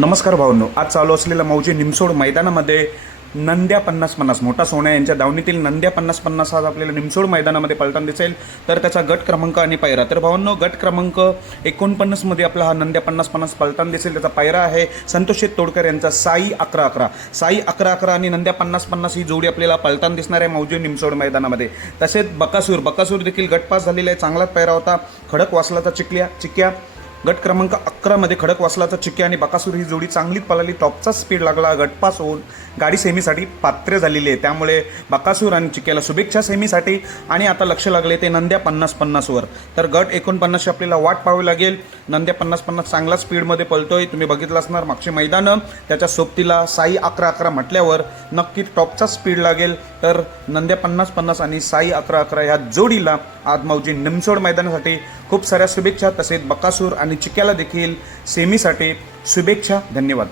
नमस्कार भावांनो, आज चालू असलेल्या मौजे निमसोड मैदानामध्ये नंद्या 50-50 मोठा सोन्या यांच्या दावणीतील नंद्या 50-50 आज आपल्याला निमसोड मैदानामध्ये पळताना दिसेल. तर त्याचा गट क्रमांक आणि पायरा. तर भावांनो, गट क्रमांक 49 मध्ये आपला हा नंद्या 50-50 पळताना दिसेल. त्याचा पायरा आहे संतोष तोडकर यांचा साई 11-11. साई 11-11 आणि नंद्या 50-50 ही जोडी आपल्याला पळताना दिसणार आहे मौजे निमसोड मैदानामध्ये. तसेच बकासूर देखील गटपास झालेला आहे. चांगलाच पायरा होता. खडक वासलाचा चिक्या गट क्रमांक 11 मध्ये खडक वासलाचा चिक्या आणि बकासूर ही जोडी चांगलीच पळाली. टॉपचा स्पीड लागला. गटपास होऊन गाडी सेमीसाठी पात्र झालेली आहे. त्यामुळे बकासूर आणि चिक्याला शुभेच्छा सेमीसाठी. आणि आता लक्ष लागले ते नंद्या 50-50 वर. तर गट 49 आपल्याला वाट पाहावी लागेल. नंद्या 50-50 चांगला स्पीडमध्ये पळतोय. तुम्ही बघितलं असणार मागचे मैदान. त्याच्या सोबतीला साई 11-11 म्हटल्यावर नक्की टॉपचा स्पीड लागेल. तर नंद्या 50-50 आणि साई 11-11 ह्या जोडीला आज मौजे निमसोड मैदानासाठी खूप साऱ्या शुभेच्छा. तसेच बकासूर आणि चिक्याला देखील सेमीसाठी शुभेच्छा. धन्यवाद.